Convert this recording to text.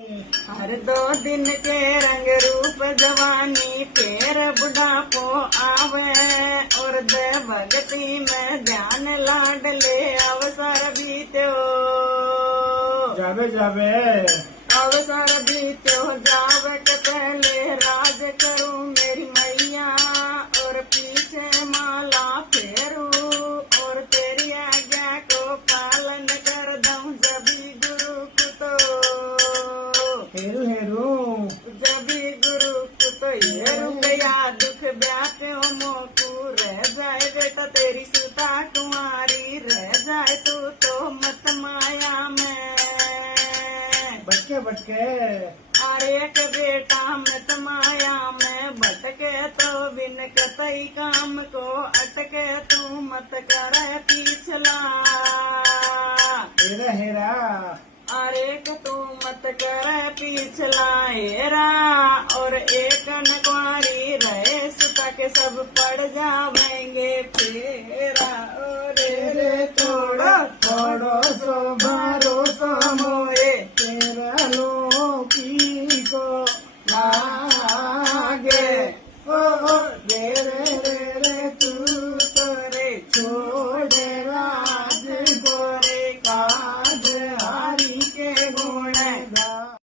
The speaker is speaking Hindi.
हर 2 दिन के रंग रूप जवानी फिर बुढ़ापो आवे और दे भगती में ध्यान लाडले अवसर बीत्यो जावे जावे अवसर बीत्यो जावे के पहले राज करूं मेरी मैया और पीछे माला फेरू और तेरी आज्ञा को पालन कर दूं सभी गुरु को तो हेरू हेरू जबी गुरु को तो हेरू गया दुख व्याप्यो मोकू रह जाए बेटा तेरी सुता कुंवारी रह जाए तू तो मत माया में बटके बटके अरे के बेटा मत माया में भटके तो बिन कतई काम को अटके तू मत करे पिछला हेरा हेरा अरे को तू मत करे पिछला हेरा और एक नकवारी रहे सुता के सब पड़ जावेंगे फेरा।